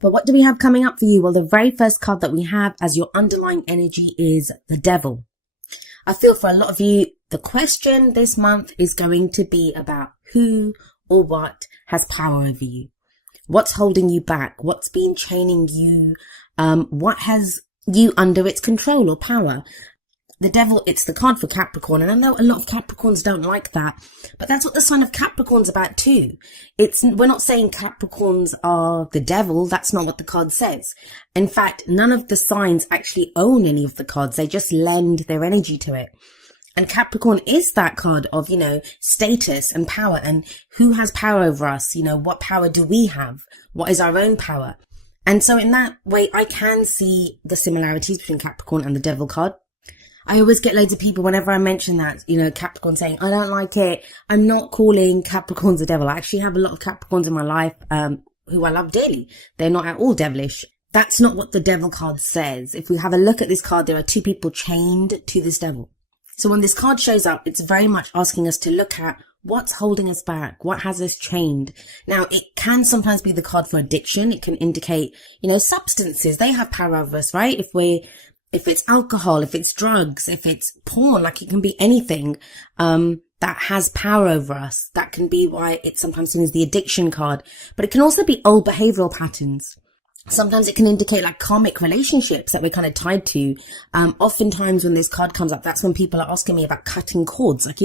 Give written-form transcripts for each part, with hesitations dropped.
But what do we have coming up for you? Well, the very first card that we have as your underlying energy is the Devil. I feel for a lot of you, the question this month is going to be about who or what has power over you. What's holding you back? What's been chaining you? What has you under its control or power? The Devil, it's the card for Capricorn. And I know a lot of Capricorns don't like that, but that's what the sign of Capricorn's about too. We're not saying Capricorns are the devil. That's not what the card says. In fact, none of the signs actually own any of the cards. They just lend their energy to it. And Capricorn is that card of, status and power, and who has power over us? What power do we have? What is our own power? And so in that way, I can see the similarities between Capricorn and the Devil card. I always get loads of people whenever I mention that, Capricorn saying, I don't like it. I'm not calling Capricorns the devil. I actually have a lot of Capricorns in my life, who I love dearly. They're not at all devilish. That's not what the Devil card says. If we have a look at this card, there are two people chained to this devil. So when this card shows up, it's very much asking us to look at what's holding us back, what has us chained. Now, it can sometimes be the card for addiction. It can indicate, substances. They have power over us, right? If it's alcohol, if it's drugs, if it's porn, like it can be anything, that has power over us. That can be why it's sometimes seen as the addiction card, but it can also be old behavioral patterns. Sometimes it can indicate like karmic relationships that we're kind of tied to. Oftentimes when this card comes up, that's when people are asking me about cutting cords. Like,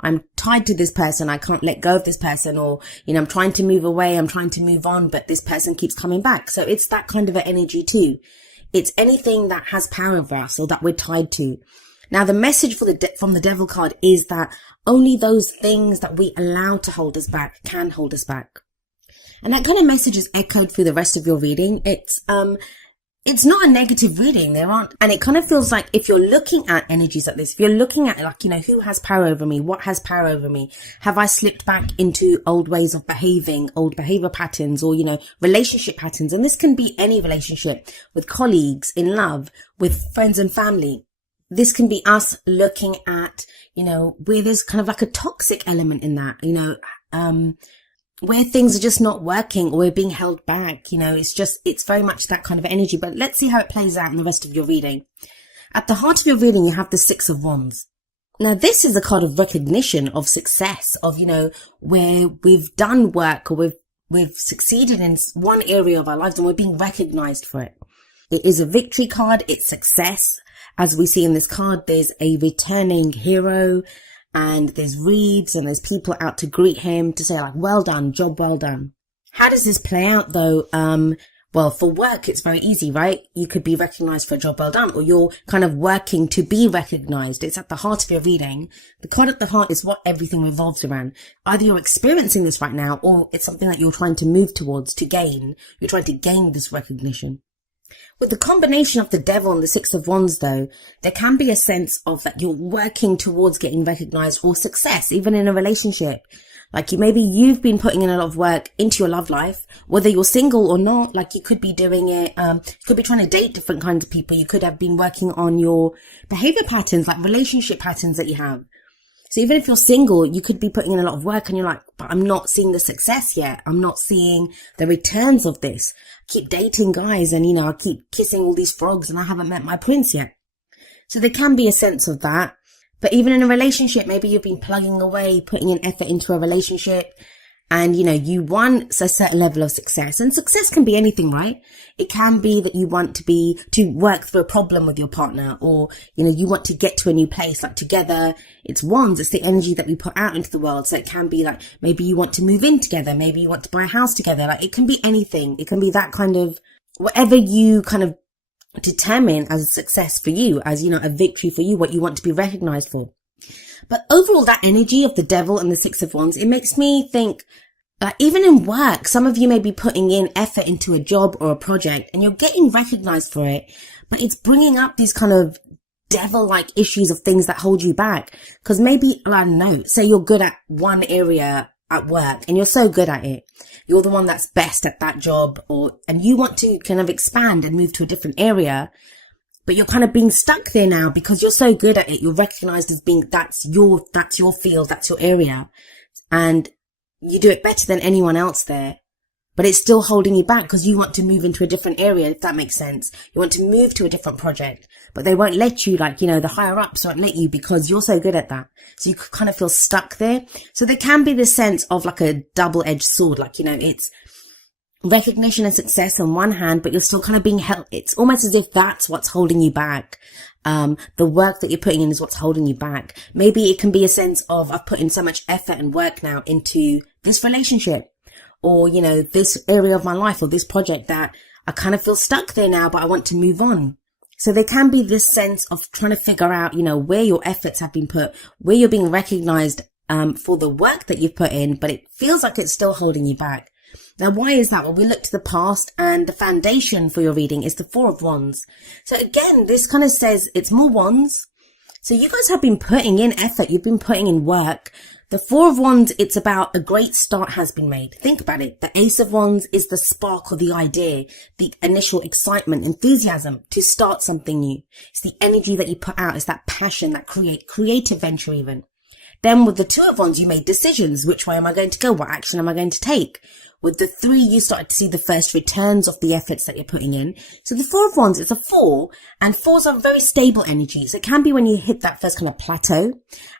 I'm tied to this person. I can't let go of this person, or, I'm trying to move away. I'm trying to move on, but this person keeps coming back. So it's that kind of an energy too. It's anything that has power over us or that we're tied to. Now, the message from the Devil card is that only those things that we allow to hold us back can hold us back. And that kind of message is echoed through the rest of your reading. It's not a negative reading. And it kind of feels like if you're looking at energies like this, if you're looking at like, who has power over me? What has power over me? Have I slipped back into old ways of behaving, old behavior patterns, or, relationship patterns? And this can be any relationship with colleagues, in love, with friends and family. This can be us looking at, where there's kind of like a toxic element in that, where things are just not working or we're being held back. It's very much that kind of energy. But let's see how it plays out in the rest of your reading. At the heart of your reading, you have the Six of Wands. Now, this is a card of recognition, of success, of, where we've done work or we've succeeded in one area of our lives and we're being recognized for it. It is a victory card. It's success. As we see in this card, there's a returning hero, and there's wreaths and there's people out to greet him to say like, well done, job well done. How does this play out though? Well, for work, it's very easy, right? You could be recognized for a job well done, or you're kind of working to be recognized. It's at the heart of your reading. The card at the heart is what everything revolves around. Either you're experiencing this right now, or it's something that you're trying to move towards, to gain. You're trying to gain this recognition. With the combination of the Devil and the Six of Wands, though, there can be a sense of that you're working towards getting recognized or success, even in a relationship. Like maybe you've been putting in a lot of work into your love life, whether you're single or not. Like you could be doing it, you could be trying to date different kinds of people. You could have been working on your behavior patterns, like relationship patterns that you have. So even if you're single, you could be putting in a lot of work and you're like, but I'm not seeing the success yet. I'm not seeing the returns of this. I keep dating guys and, I keep kissing all these frogs and I haven't met my prince yet. So there can be a sense of that. But even in a relationship, maybe you've been plugging away, putting an effort into a relationship and, you want a certain level of success. And success can be anything, right? It can be that you want to work through a problem with your partner, or, you want to get to a new place, like together. It's wands. It's the energy that we put out into the world. So it can be like, maybe you want to move in together. Maybe you want to buy a house together. Like it can be anything. It can be that kind of, whatever you kind of determine as a success for you, as, a victory for you, what you want to be recognized for. But overall, that energy of the Devil and the Six of Wands, it makes me think, even in work, some of you may be putting in effort into a job or a project and you're getting recognized for it, but it's bringing up these kind of devil-like issues of things that hold you back. Because maybe, I don't know, say you're good at one area at work and you're so good at it. You're the one that's best at that job, and you want to kind of expand and move to a different area. But you're kind of being stuck there now because you're so good at it. You're recognized as being, that's your field, that's your area. And you do it better than anyone else there. but it's still holding you back because you want to move into a different area, if that makes sense. You want to move to a different project, but they won't let you, like, the higher ups won't let you because you're so good at that. So you kind of feel stuck there. So there can be this sense of like a double-edged sword, like, it's recognition and success on one hand, but you're still kind of being held. It's almost as if that's what's holding you back. The work that you're putting in is what's holding you back. Maybe it can be a sense of, I've put in so much effort and work now into this relationship, or, this area of my life, or this project, that I kind of feel stuck there now, but I want to move on. So there can be this sense of trying to figure out, where your efforts have been put, where you're being recognized, for the work that you've put in, but it feels like it's still holding you back. Now, why is that? Well, we look to the past, and the foundation for your reading is the Four of Wands. So again, this kind of says it's more wands. So you guys have been putting in effort. You've been putting in work. The Four of Wands, it's about a great start has been made. Think about it. The Ace of Wands is the spark or the idea, the initial excitement, enthusiasm to start something new. It's the energy that you put out. It's that passion, that creative venture even. Then with the Two of Wands, you made decisions. Which way am I going to go? What action am I going to take? With the Three, you started to see the first returns of the efforts that you're putting in. So the Four of Wands is a four, and fours are very stable energies. It can be when you hit that first kind of plateau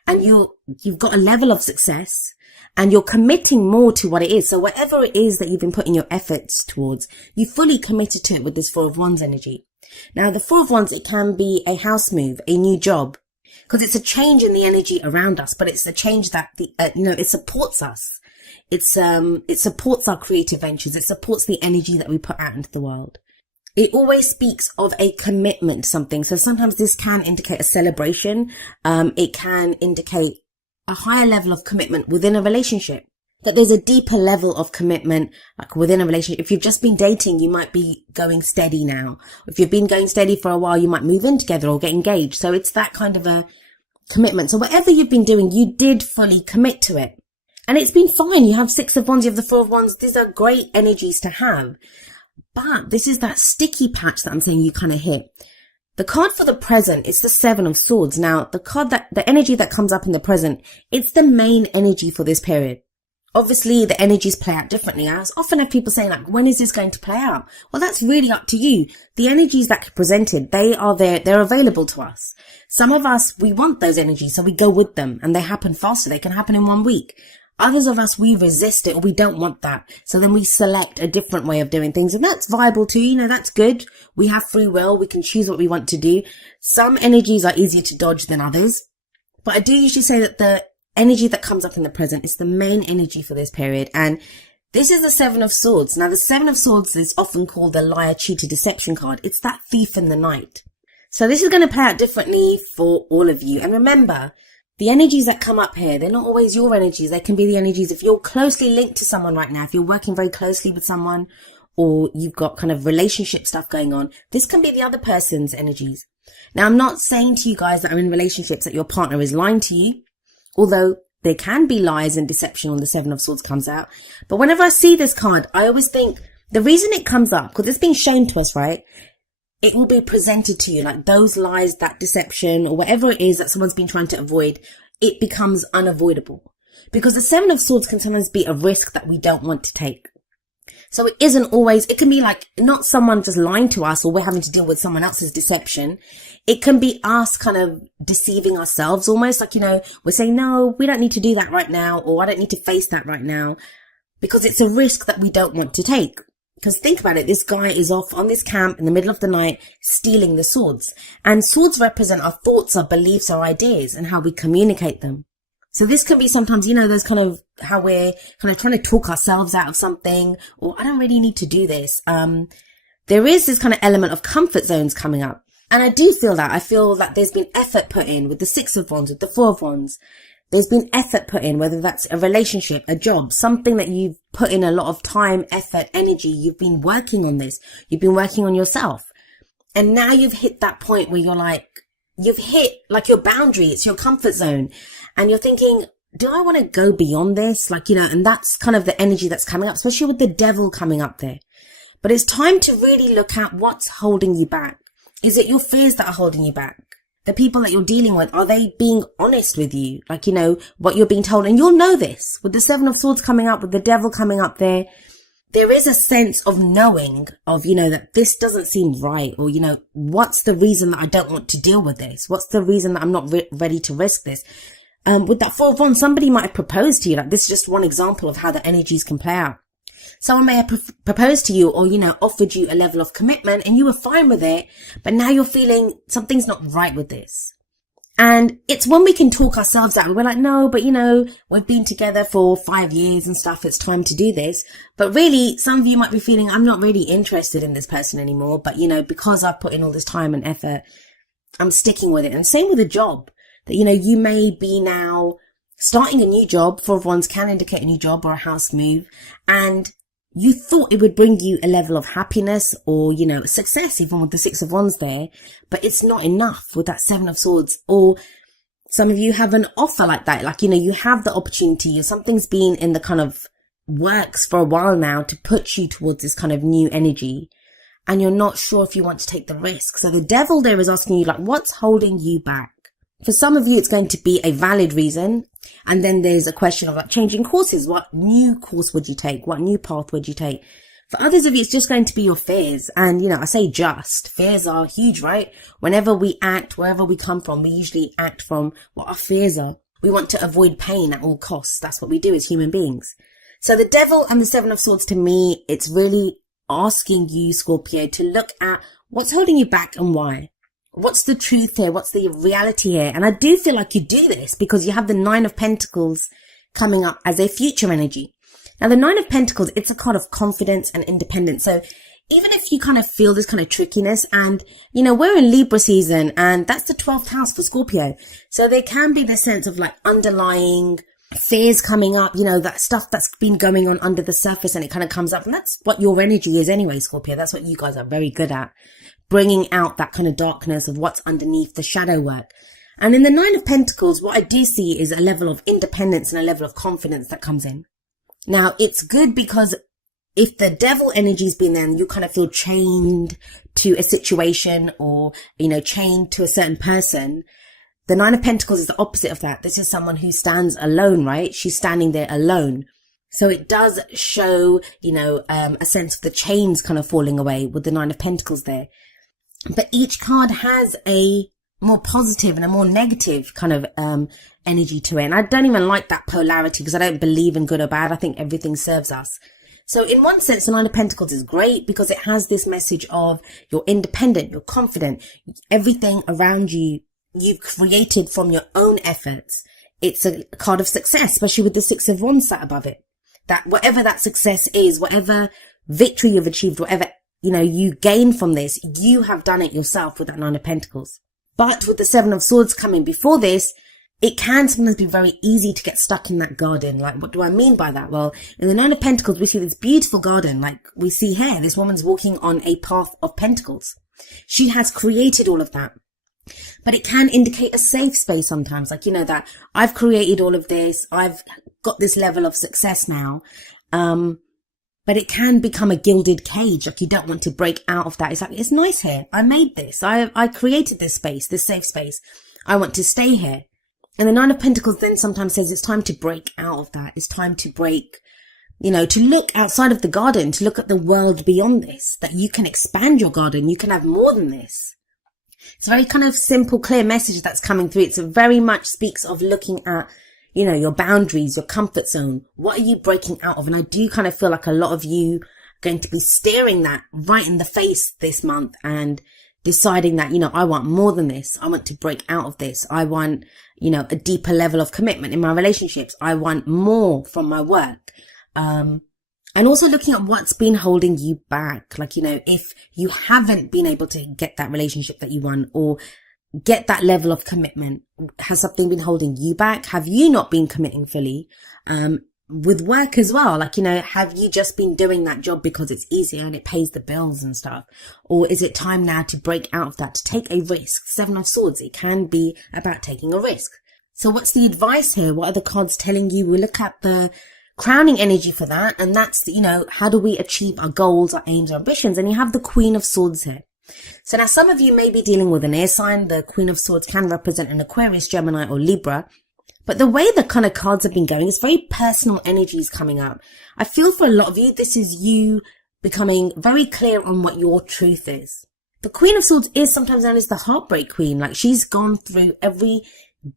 and you've got a level of success and you're committing more to what it is. So whatever it is that you've been putting your efforts towards, you fully committed to it with this Four of Wands energy. Now the Four of Wands, it can be a house move, a new job, because it's a change in the energy around us, but it's a change that it supports us. It supports our creative ventures. It supports the energy that we put out into the world. It always speaks of a commitment to something. So sometimes this can indicate a celebration. It can indicate a higher level of commitment within a relationship. That there's a deeper level of commitment, like within a relationship. If you've just been dating, you might be going steady now. If you've been going steady for a while, you might move in together or get engaged. So it's that kind of a commitment. So whatever you've been doing, you did fully commit to it. And it's been fine. You have Six of Wands, you have the Four of Wands. These are great energies to have. But this is that sticky patch that I'm saying you kind of hit. The card for the present is the Seven of Swords. Now, the energy that comes up in the present, it's the main energy for this period. Obviously, the energies play out differently. I often have people saying, like, when is this going to play out? Well, that's really up to you. The energies that are presented, they are there. They're available to us. Some of us, we want those energies, so we go with them, and they happen faster. They can happen in 1 week. Others of us, we resist it, or we don't want that. So then we select a different way of doing things, and that's viable too. That's good. We have free will. We can choose what we want to do. Some energies are easier to dodge than others, but I do usually say that the energy that comes up in the present is the main energy for this period. And this is the Seven of Swords. Now, the Seven of Swords is often called the liar, cheater, deception card. It's that thief in the night. So this is going to play out differently for all of you. And remember, the energies that come up here, they're not always your energies. They can be the energies if you're closely linked to someone right now, if you're working very closely with someone, or you've got kind of relationship stuff going on. This can be the other person's energies. Now, I'm not saying to you guys that are in relationships that your partner is lying to you, although there can be lies and deception when the Seven of Swords comes out. But whenever I see this card, I always think the reason it comes up, because it's being shown to us, right? It will be presented to you, like those lies, that deception, or whatever it is that someone's been trying to avoid, it becomes unavoidable. Because the Seven of Swords can sometimes be a risk that we don't want to take. So it isn't always, it can be like not someone just lying to us, or we're having to deal with someone else's deception. It can be us kind of deceiving ourselves almost, like, we're saying, no, we don't need to do that right now, or I don't need to face that right now, because it's a risk that we don't want to take. Because think about it, this guy is off on this camp in the middle of the night stealing the swords. And swords represent our thoughts, our beliefs, our ideas, and how we communicate them. So this can be sometimes, those kind of how we're kind of trying to talk ourselves out of something, or I don't really need to do this. There is this kind of element of comfort zones coming up. And I do feel that. I feel that there's been effort put in with the Six of Wands, with the Four of Wands. There's been effort put in, whether that's a relationship, a job, something that you've put in a lot of time, effort, energy. You've been working on this. You've been working on yourself. And now you've hit that point where you're like, you've hit like your boundary. It's your comfort zone. And you're thinking, do I want to go beyond this? And that's kind of the energy that's coming up, especially with the Devil coming up there. But it's time to really look at what's holding you back. Is it your fears that are holding you back? The people that you're dealing with, are they being honest with you? What you're being told. And you'll know this with the Seven of Swords coming up, with the Devil coming up there. there is a sense of knowing of, that this doesn't seem right, or, what's the reason that I don't want to deal with this? What's the reason that I'm not ready to risk this? With that 4 of Wands, somebody might have proposed to you. Like, this is just one example of how the energies can play out. Someone may have proposed to you, or, offered you a level of commitment and you were fine with it, but now you're feeling something's not right with this. And it's when we can talk ourselves out. We're like, no, but we've been together for 5 years and stuff. It's time to do this. But really, some of you might be feeling, I'm not really interested in this person anymore. But, because I've put in all this time and effort, I'm sticking with it. And same with a job that, you may be now starting a new job. 4 of Wands can indicate a new job or a house move. And you thought it would bring you a level of happiness or, success, even with the 6 of Wands there, but it's not enough with that 7 of Swords. Or some of you have an offer like that. Like, you have the opportunity, or something's been in the kind of works for a while now to put you towards this kind of new energy, and you're not sure if you want to take the risk. So the devil there is asking you, like, what's holding you back? For some of you, it's going to be a valid reason. And then there's a question of, like, changing courses. What new course would you take? What new path would you take? For others of you, it's just going to be your fears. And, I say just. Fears are huge, right? Whenever we act, wherever we come from, we usually act from what our fears are. We want to avoid pain at all costs. That's what we do as human beings. So the devil and the 7 of Swords, to me, it's really asking you, Scorpio, to look at what's holding you back and why. What's the truth here? What's the reality here? And I do feel like you do this because you have the 9 of Pentacles coming up as a future energy. Now, the 9 of Pentacles, it's a card of confidence and independence. So even if you kind of feel this kind of trickiness, and, we're in Libra season, and that's the 12th house for Scorpio. So there can be this sense of, like, underlying fears coming up, that stuff that's been going on under the surface, and it kind of comes up. And that's what your energy is anyway, Scorpio. That's what you guys are very good at. Bringing out that kind of darkness of what's underneath the shadow work. And in the 9 of Pentacles, what I do see is a level of independence and a level of confidence that comes in. Now, it's good because if the devil energy's been there and you kind of feel chained to a situation or, chained to a certain person, the 9 of Pentacles is the opposite of that. This is someone who stands alone, right? She's standing there alone. So it does show, a sense of the chains kind of falling away with the 9 of Pentacles there. But each card has a more positive and a more negative kind of energy to it. And I don't even like that polarity because I don't believe in good or bad. I think everything serves us. So in one sense, the 9 of Pentacles is great because it has this message of you're independent, you're confident, everything around you, you've created from your own efforts. It's a card of success, especially with the 6 of Wands sat above it. That whatever that success is, whatever victory you've achieved, whatever you gain from this, you have done it yourself with that 9 of Pentacles. But with the 7 of Swords coming before this, it can sometimes be very easy to get stuck in that garden. Like, what do I mean by that? Well, in the 9 of Pentacles, we see this beautiful garden. Like we see here, this woman's walking on a path of pentacles. She has created all of that. But it can indicate a safe space sometimes. Like, that I've created all of this. I've got this level of success now. But it can become a gilded cage. Like, you don't want to break out of that. It's like, it's nice here. I made this. I created this space, this safe space. I want to stay here. And the 9 of Pentacles then sometimes says it's time to break out of that. It's time to break, to look outside of the garden, to look at the world beyond this, that you can expand your garden. You can have more than this. It's a very kind of simple, clear message that's coming through. It's very much speaks of looking at, your boundaries, your comfort zone. What are you breaking out of? And I do kind of feel like a lot of you are going to be staring that right in the face this month and deciding that, I want more than this. I want to break out of this. I want, a deeper level of commitment in my relationships. I want more from my work. And also looking at what's been holding you back. Like, if you haven't been able to get that relationship that you want or get that level of commitment, has something been holding you back? Have you not been committing fully? With work as well, like, have you just been doing that job because it's easier and it pays the bills and stuff? Or is it time now to break out of that, to take a risk? 7 of Swords, it can be about taking a risk. So what's the advice here? What are the cards telling you? We look at the crowning energy for that, and that's, how do we achieve our goals, our aims, our ambitions? And you have the Queen of Swords here. So now some of you may be dealing with an air sign. The Queen of Swords can represent an Aquarius, Gemini, or Libra. But the way the kind of cards have been going is very personal energies coming up. I feel for a lot of you, this is you becoming very clear on what your truth is. The Queen of Swords is sometimes known as the heartbreak queen. Like, she's gone through every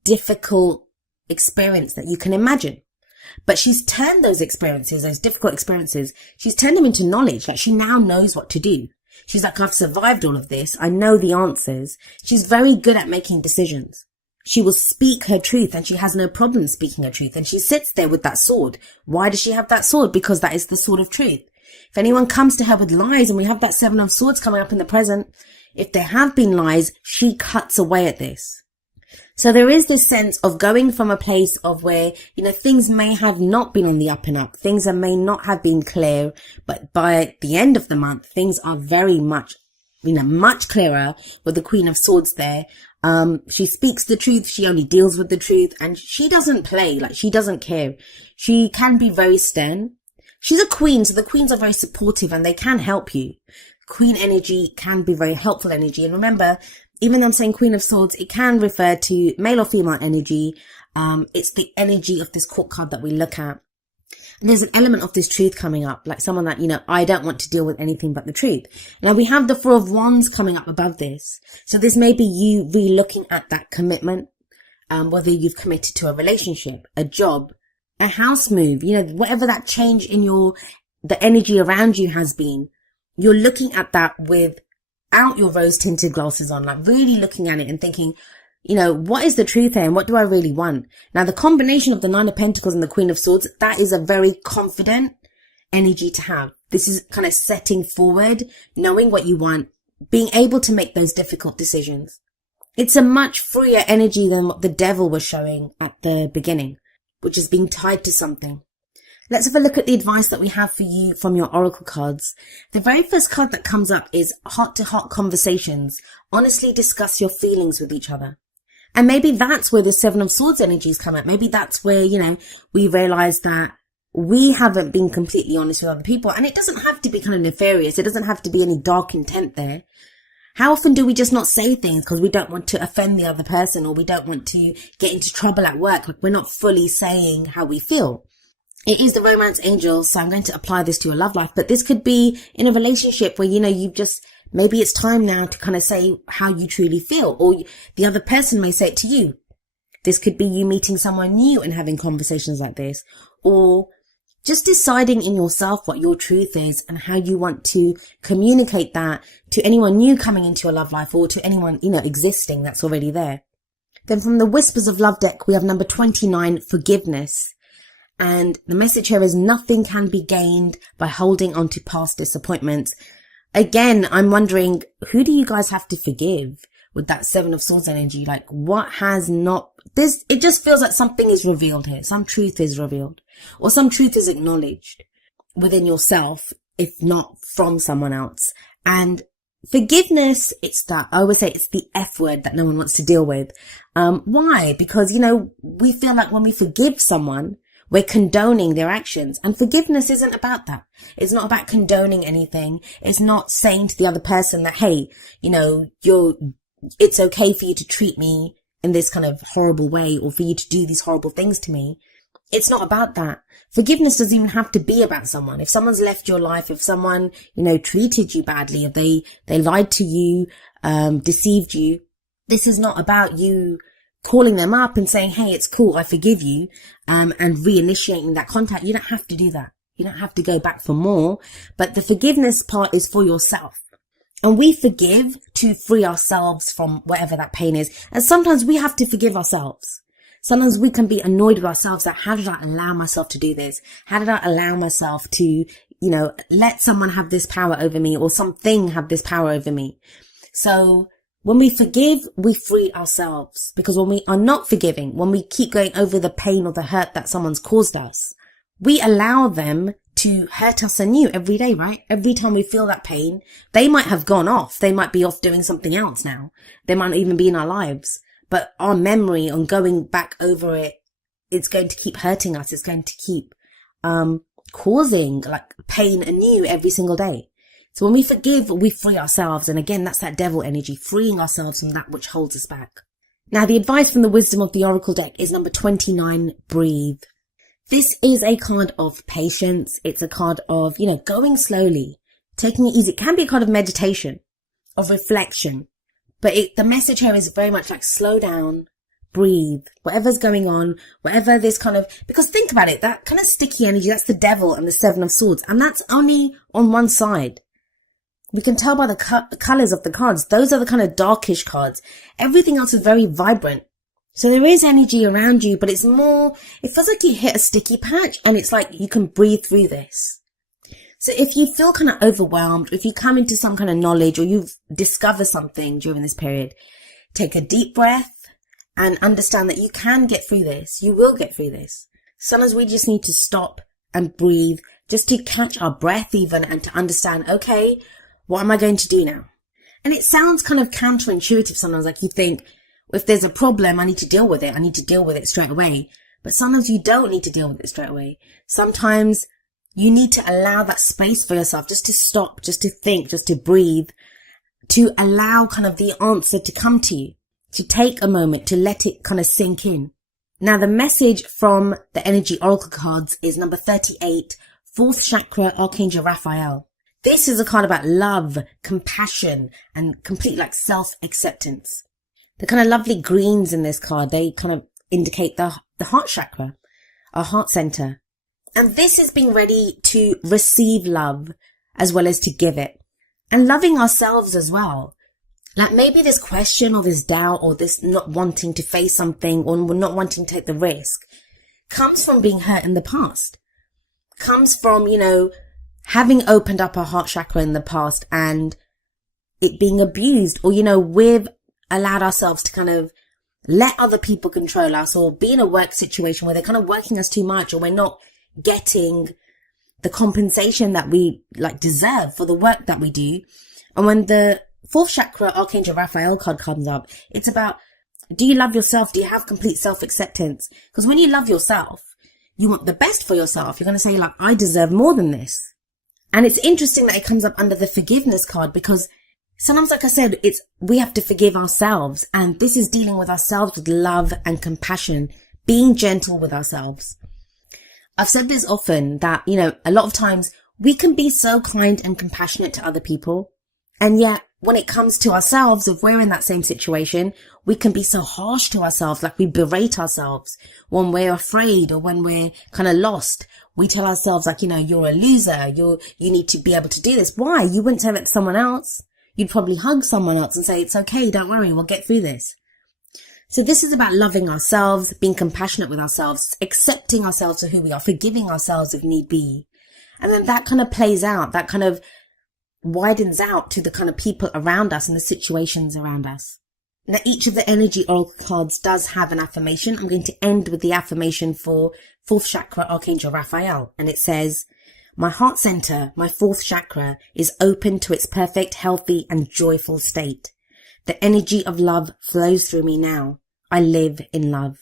difficult experience that you can imagine. But she's turned those experiences, those difficult experiences, she's turned them into knowledge. Like, she now knows what to do. She's like, I've survived all of this. I know the answers. She's very good at making decisions. She will speak her truth, and she has no problem speaking her truth. And she sits there with that sword. Why does she have that sword? Because that is the sword of truth. If anyone comes to her with lies, and we have that Seven of Swords coming up in the present, if there have been lies, she cuts away at this. So there is this sense of going from a place of where, things may have not been on the up and up. Things may not have been clear, but by the end of the month, things are very much, much clearer with the Queen of Swords there. She speaks the truth. She only deals with the truth, and she doesn't play. Like, she doesn't care. She can be very stern. She's a queen, so the queens are very supportive and they can help you. Queen energy can be very helpful energy. And remember, even though I'm saying Queen of Swords, it can refer to male or female energy. It's the energy of this court card that we look at. And there's an element of this truth coming up, like someone that, I don't want to deal with anything but the truth. Now we have the Four of Wands coming up above this. So this may be you re-looking at that commitment, whether you've committed to a relationship, a job, a house move, whatever that change in the energy around you has been. You're looking at that without your rose tinted glasses on, like really looking at it and thinking, what is the truth here and what do I really want? Now, the combination of the Nine of Pentacles and the Queen of Swords, that is a very confident energy to have. This is kind of setting forward, knowing what you want, being able to make those difficult decisions. It's a much freer energy than what the Devil was showing at the beginning, which is being tied to something. Let's have a look at the advice that we have for you from your oracle cards. The very first card that comes up is heart-to-heart conversations. Honestly discuss your feelings with each other. And maybe that's where the Seven of Swords energies come up. Maybe that's where, we realize that we haven't been completely honest with other people. And it doesn't have to be kind of nefarious. It doesn't have to be any dark intent there. How often do we just not say things because we don't want to offend the other person, or we don't want to get into trouble at work? Like, we're not fully saying how we feel. It is the romance angel, so I'm going to apply this to your love life. But this could be in a relationship where, maybe it's time now to kind of say how you truly feel, or the other person may say it to you. This could be you meeting someone new and having conversations like this, or just deciding in yourself what your truth is and how you want to communicate that to anyone new coming into your love life, or to anyone, existing that's already there. Then from the Whispers of Love deck, we have number 29, forgiveness. And the message here is nothing can be gained by holding on to past disappointments. Again, I'm wondering, who do you guys have to forgive with that Seven of Swords energy? Like, what has not, it just feels like something is revealed here. Some truth is revealed, or some truth is acknowledged within yourself, if not from someone else. And forgiveness, I always say it's the F word that no one wants to deal with. Why? Because, we feel like when we forgive someone, we're condoning their actions, and forgiveness isn't about that. It's not about condoning anything. It's not saying to the other person that, hey, it's okay for you to treat me in this kind of horrible way, or for you to do these horrible things to me. It's not about that. Forgiveness doesn't even have to be about someone. If someone's left your life, if someone, treated you badly, if they lied to you, deceived you, this is not about you calling them up and saying, hey, it's cool, I forgive you, and reinitiating that contact. You don't have to do that. You don't have to go back for more. But the forgiveness part is for yourself. And we forgive to free ourselves from whatever that pain is. And sometimes we have to forgive ourselves. Sometimes we can be annoyed with ourselves that, how did I allow myself to do this? How did I allow myself to, let someone have this power over me, or something have this power over me? So when we forgive, we free ourselves. Because when we are not forgiving, when we keep going over the pain or the hurt that someone's caused us, we allow them to hurt us anew every day, right? Every time we feel that pain, they might have gone off. They might be off doing something else now. They might not even be in our lives. But our memory on going back over it, it's going to keep hurting us. It's going to keep causing like pain anew every single day. So when we forgive, we free ourselves. And again, that's that devil energy, freeing ourselves from that which holds us back. Now, the advice from the Wisdom of the Oracle deck is number 29, breathe. This is a card of patience. It's a card of, going slowly, taking it easy. It can be a card of meditation, of reflection. But the message here is very much like slow down, breathe, whatever's going on, whatever this because think about it, that kind of sticky energy, that's the devil and the Seven of Swords. And that's only on one side. You can tell by the colors of the cards. Those are the kind of darkish cards. Everything else is very vibrant. So there is energy around you, but it feels like you hit a sticky patch and it's like you can breathe through this. So if you feel kind of overwhelmed, if you come into some kind of knowledge or you've discovered something during this period, take a deep breath and understand that you can get through this. You will get through this. Sometimes we just need to stop and breathe, just to catch our breath even, and to understand, okay, what am I going to do now? And it sounds kind of counterintuitive sometimes, like you think, if there's a problem, I need to deal with it. I need to deal with it straight away. But sometimes you don't need to deal with it straight away. Sometimes you need to allow that space for yourself, just to stop, just to think, just to breathe, to allow kind of the answer to come to you, to take a moment, to let it kind of sink in. Now, the message from the Energy Oracle cards is number 38, 4th Chakra, Archangel Raphael. This is a card about love, compassion, and complete self-acceptance. The kind of lovely greens in this card, they kind of indicate the heart chakra, our heart center. And this is being ready to receive love as well as to give it. And loving ourselves as well. Like maybe this question or this doubt or this not wanting to face something or not wanting to take the risk comes from being hurt in the past. Comes from, having opened up our heart chakra in the past and it being abused, or, we've allowed ourselves to kind of let other people control us, or be in a work situation where they're kind of working us too much, or we're not getting the compensation that we deserve for the work that we do. And when the 4th Chakra Archangel Raphael card comes up, it's about, do you love yourself? Do you have complete self-acceptance? Because when you love yourself, you want the best for yourself. You're going to say I deserve more than this. And it's interesting that it comes up under the forgiveness card, because sometimes, like I said, we have to forgive ourselves. And this is dealing with ourselves with love and compassion, being gentle with ourselves. I've said this often that, a lot of times we can be so kind and compassionate to other people. And yet when it comes to ourselves, if we're in that same situation, we can be so harsh to ourselves, like we berate ourselves when we're afraid or when we're kind of lost. We tell ourselves you're a loser. You need to be able to do this. Why? You wouldn't tell that to someone else. You'd probably hug someone else and say, it's okay. Don't worry. We'll get through this. So this is about loving ourselves, being compassionate with ourselves, accepting ourselves for who we are, forgiving ourselves if need be. And then that kind of plays out, that kind of widens out to the kind of people around us and the situations around us. Now, each of the Energy Oracle cards does have an affirmation. I'm going to end with the affirmation for 4th Chakra Archangel Raphael. And it says, my heart center, my 4th chakra, is open to its perfect, healthy, and joyful state. The energy of love flows through me now. I live in love.